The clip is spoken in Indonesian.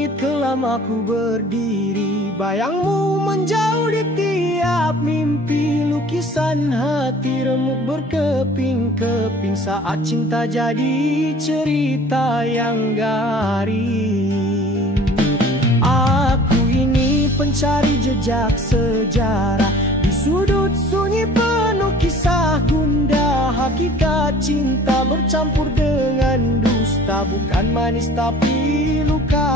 langit kelam aku berdiri, bayangmu menjauh di tiap mimpi. Lukisan hati remuk berkeping-keping saat cinta jadi cerita yang garing. Aku ini pencari jejak sejarah di sudut sunyi penuh kisah gundah. Hakikat cinta bercampur dengan dusta, bukan manis tapi luka